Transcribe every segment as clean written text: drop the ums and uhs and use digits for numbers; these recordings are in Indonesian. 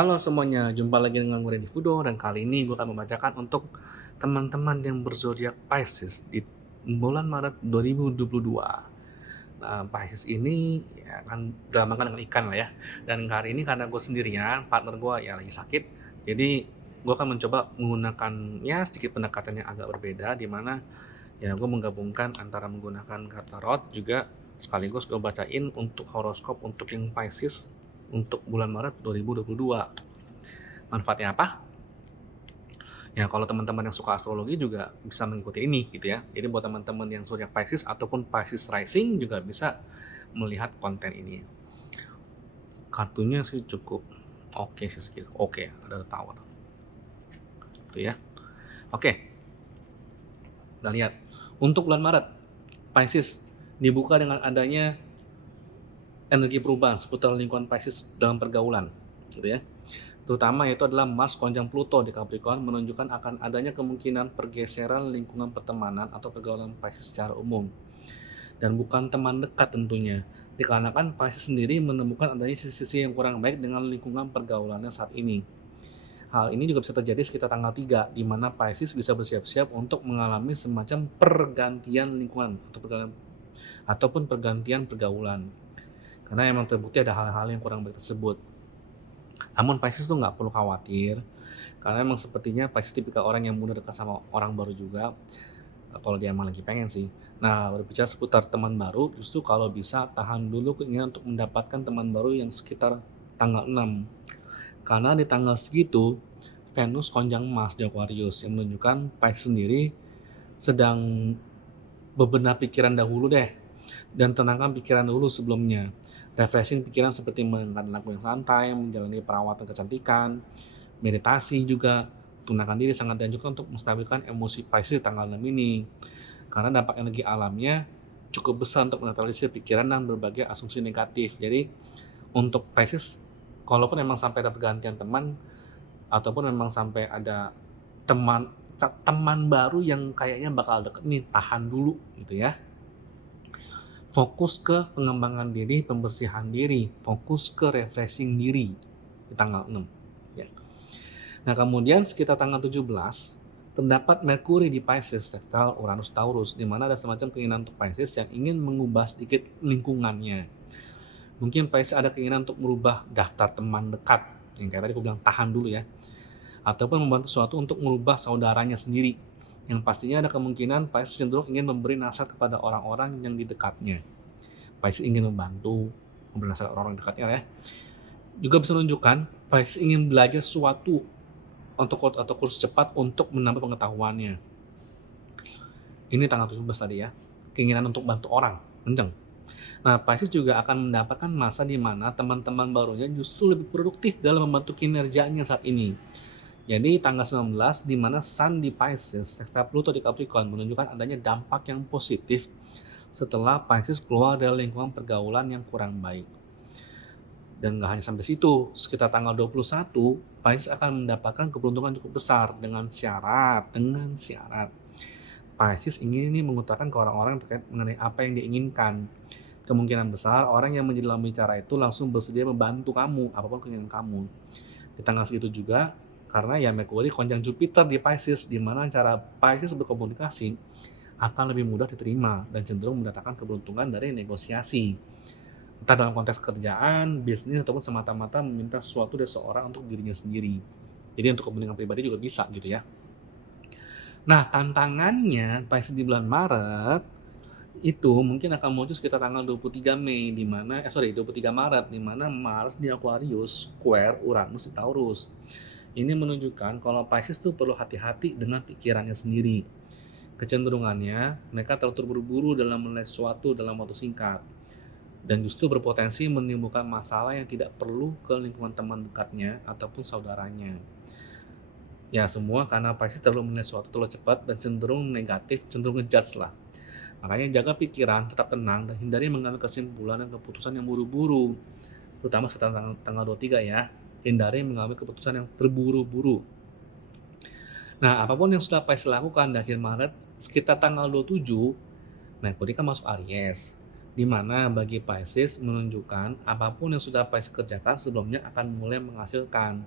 Halo semuanya, jumpa lagi dengan gue Randy Fudo dan kali ini gue akan membacakan untuk teman-teman yang berzodiak Pisces di bulan Maret 2022. Nah, Pisces ini ya kan dilambangkan dengan ikan lah ya. Dan hari ini karena gue sendirian, partner gue ya lagi sakit, jadi gue akan mencoba menggunakan ya sedikit pendekatan yang agak berbeda, di mana ya gue menggabungkan antara menggunakan kata tarot juga sekaligus gue bacain untuk horoskop untuk yang Pisces untuk bulan Maret 2022. Manfaatnya apa? Ya kalau teman-teman yang suka astrologi juga bisa mengikuti ini gitu ya. Jadi buat teman-teman yang zodiak Pisces ataupun Pisces rising juga bisa melihat konten ini. Kartunya sih cukup oke sih segitu. Oke, ada tower. Itu ya. Oke, kita lihat. Untuk bulan Maret, Pisces dibuka dengan adanya energi perubahan seputar lingkungan Pisces dalam pergaulan, gitu ya. Terutama yaitu adalah Mars konjung Pluto di Capricorn menunjukkan akan adanya kemungkinan pergeseran lingkungan pertemanan atau pergaulan Pisces secara umum. Dan bukan teman dekat tentunya, dikarenakan Pisces sendiri menemukan adanya sisi-sisi yang kurang baik dengan lingkungan pergaulannya saat ini. Hal ini juga bisa terjadi sekitar tanggal 3, di mana Pisces bisa bersiap-siap untuk mengalami semacam pergantian lingkungan ataupun pergantian pergaulan. Karena emang terbukti ada hal-hal yang kurang baik tersebut. Namun Pisces tuh nggak perlu khawatir, karena emang sepertinya Pisces tipikal orang yang mudah dekat sama orang baru juga, kalau dia emang lagi pengen sih. Nah, berbicara seputar teman baru, justru kalau bisa tahan dulu keinginan untuk mendapatkan teman baru yang sekitar tanggal 6. Karena di tanggal segitu, Venus konjung Mars di Aquarius yang menunjukkan Pisces sendiri sedang bebenah pikiran dahulu deh, dan tenangkan pikiran dulu sebelumnya. Refreshing pikiran seperti mendengarkan lagu yang santai, menjalani perawatan kecantikan, meditasi juga. Tenangkan diri sangat dianjurkan untuk menstabilkan emosi Pisces di tanggal 6 ini. Karena dampak energi alamnya cukup besar untuk menetralisir pikiran dan berbagai asumsi negatif. Jadi untuk Pisces, kalaupun memang sampai ada pergantian teman, ataupun memang sampai ada teman teman baru yang kayaknya bakal deket nih, tahan dulu gitu ya. Fokus ke pengembangan diri, pembersihan diri, fokus ke refreshing diri di tanggal 6. Ya. Nah kemudian sekitar tanggal 17, terdapat Merkuri di Pisces, tekstil Uranus Taurus, di mana ada semacam keinginan untuk Pisces yang ingin mengubah sedikit lingkungannya. Mungkin Pisces ada keinginan untuk merubah daftar teman dekat, yang kayak tadi aku bilang tahan dulu ya, ataupun membantu sesuatu untuk merubah saudaranya sendiri, yang pastinya ada kemungkinan Pisces cenderung ingin memberi nasihat kepada orang-orang yang di dekatnya. Pisces ingin membantu, memberi nasihat orang-orang dekatnya ya. Juga bisa menunjukkan Pisces ingin belajar sesuatu atau kursus cepat untuk menambah pengetahuannya. Ini tanggal 17 tadi ya. Keinginan untuk bantu orang, kenceng. Nah, Pisces juga akan mendapatkan masa di mana teman-teman barunya justru lebih produktif dalam membantu kinerjanya saat ini. Jadi tanggal 19 di mana Sun di Pisces, sextile Pluto di Capricorn menunjukkan adanya dampak yang positif setelah Pisces keluar dari lingkungan pergaulan yang kurang baik. Dan nggak hanya sampai situ, sekitar tanggal 21, Pisces akan mendapatkan keberuntungan cukup besar dengan syarat. Pisces ingin ini mengutarakan ke orang-orang terkait mengenai apa yang diinginkan. Kemungkinan besar orang yang menjadi lawan bicara itu langsung bersedia membantu kamu, apapun keinginan kamu. Di tanggal segitu juga, karena ya Merkuri konjung Jupiter di Pisces, di mana cara Pisces berkomunikasi akan lebih mudah diterima dan cenderung mendatangkan keberuntungan dari negosiasi. Entah dalam konteks kerjaan, bisnis, ataupun semata-mata meminta sesuatu dari seorang untuk dirinya sendiri. Jadi untuk kepentingan pribadi juga bisa gitu ya. Nah tantangannya Pisces di bulan Maret itu mungkin akan muncul sekitar tanggal 23 Mei di mana 23 Maret di mana Mars di Aquarius square Uranus di Taurus. Ini menunjukkan kalau Pisces tuh perlu hati-hati dengan pikirannya sendiri. Kecenderungannya mereka terlalu terburu-buru dalam menilai sesuatu dalam waktu singkat dan justru berpotensi menimbulkan masalah yang tidak perlu ke lingkungan teman dekatnya ataupun saudaranya. Ya semua karena Pisces terlalu menilai sesuatu terlalu cepat dan cenderung negatif, cenderung ngejudge lah. Makanya jaga pikiran, tetap tenang, dan hindari mengambil kesimpulan dan keputusan yang buru-buru. Terutama sekitar tanggal 23 ya. Hindari mengambil keputusan yang terburu-buru. Nah, apapun yang sudah Pisces lakukan di akhir Maret, sekitar tanggal 27, Merkuri kan masuk Aries. di mana bagi Pisces menunjukkan apapun yang sudah Pisces kerjakan sebelumnya akan mulai menghasilkan.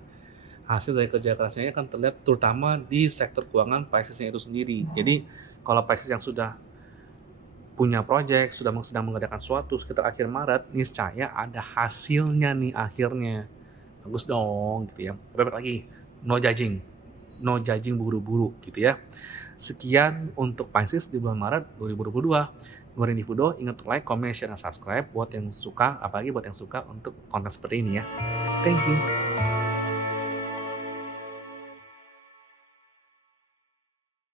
Hasil dari kerja kerasnya akan terlihat terutama di sektor keuangan Pisces-nya itu sendiri. Jadi kalau Pisces yang sudah punya project, sedang mengerjakan sesuatu sekitar akhir Maret, niscaya ada hasilnya nih akhirnya. Bagus dong gitu ya. Tapi balik lagi, no judging. No judging buru-buru gitu ya. Sekian untuk Pisces di bulan Maret 2022. Gue Randy Fudo, ingat like, comment, share, dan subscribe buat yang suka, apalagi buat yang suka untuk konten seperti ini ya. Thank you.